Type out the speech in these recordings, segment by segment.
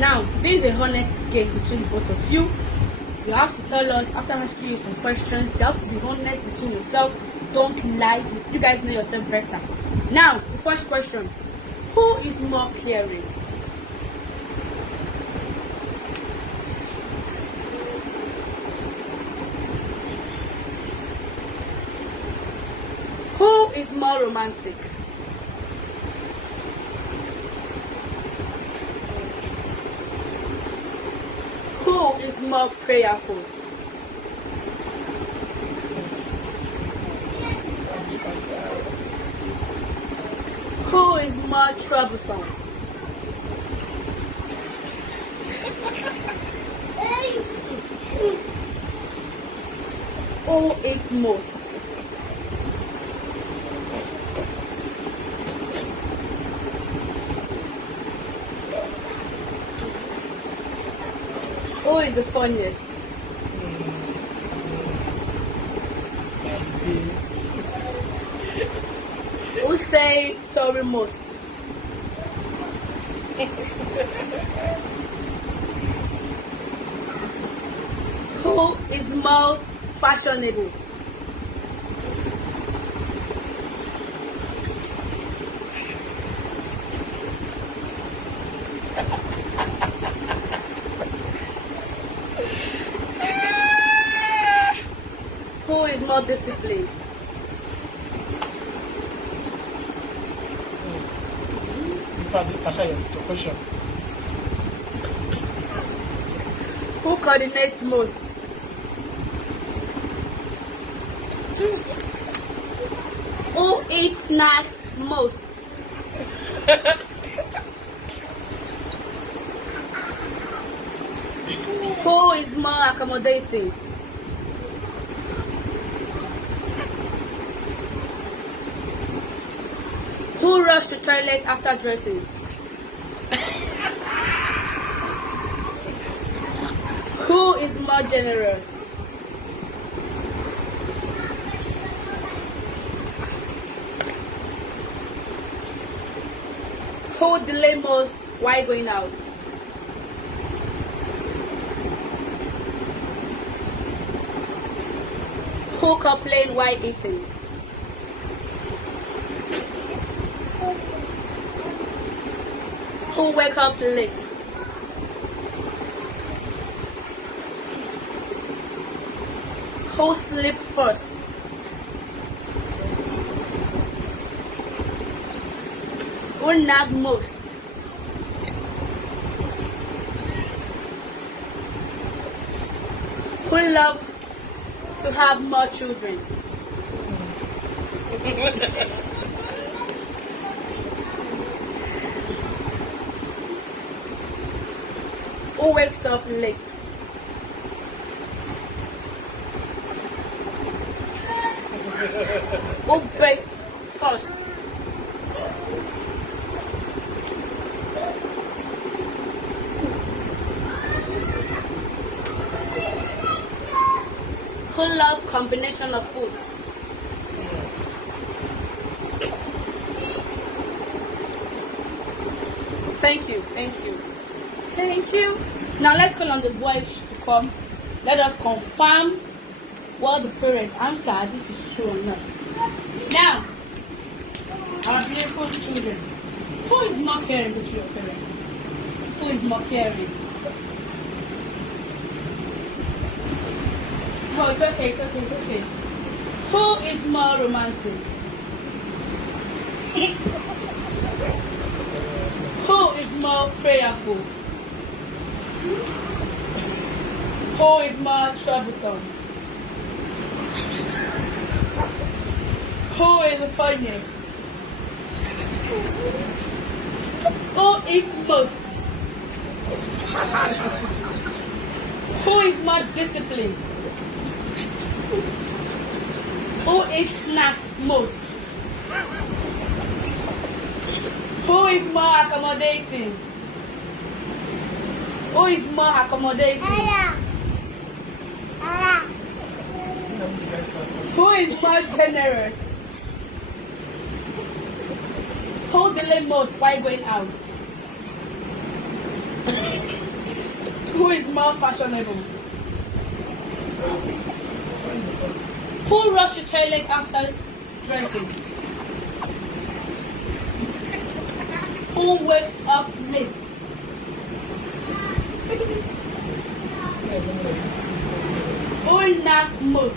Now, this is a honest game between both of you. You have to tell us, after asking you some questions, you have to be honest between yourself. Don't lie. You guys know yourself better. Now, the first question. Who is more caring? Who is more romantic? Who is more prayerful? Who is more troublesome? Who eats most? Who is the funniest? Who say sorry most? Who is more fashionable? Who is more disciplined? Who coordinates most? Who eats snacks most? Who is more accommodating? Who rushes to toilet after dressing? Who is more generous? Who delay most while going out? Who complain while eating? Who wake up late? Who sleep first? Who nag most? Who love to have more children? Who wakes up late? Who bakes first? Who love combination of foods? Thank you, thank you, thank you. Now let's call on the boys to come. Let us confirm what the parents answered, if it's true or not. Now, our beautiful children, who is more caring between your parents? Who is more caring? Oh, it's okay, it's okay, it's okay. Who is more romantic? Who is more prayerful? Who is more troublesome? Who is the funniest? Who eats most? Who is more disciplined? Who eats snacks most? Who is more accommodating? Who is more accommodating? Who is more generous? Who delay most while going out? Who is more fashionable? Who rushed to toilet after dressing? Who wakes up late? Who nag most?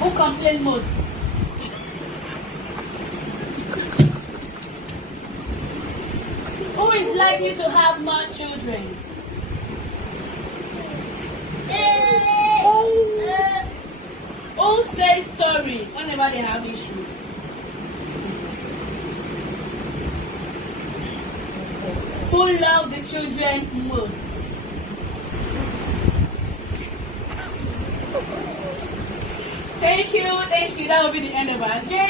Who complain most? Who is likely to have more children? Who says sorry whenever they have issues? Who love the children most? Thank you. That will be the end of our game.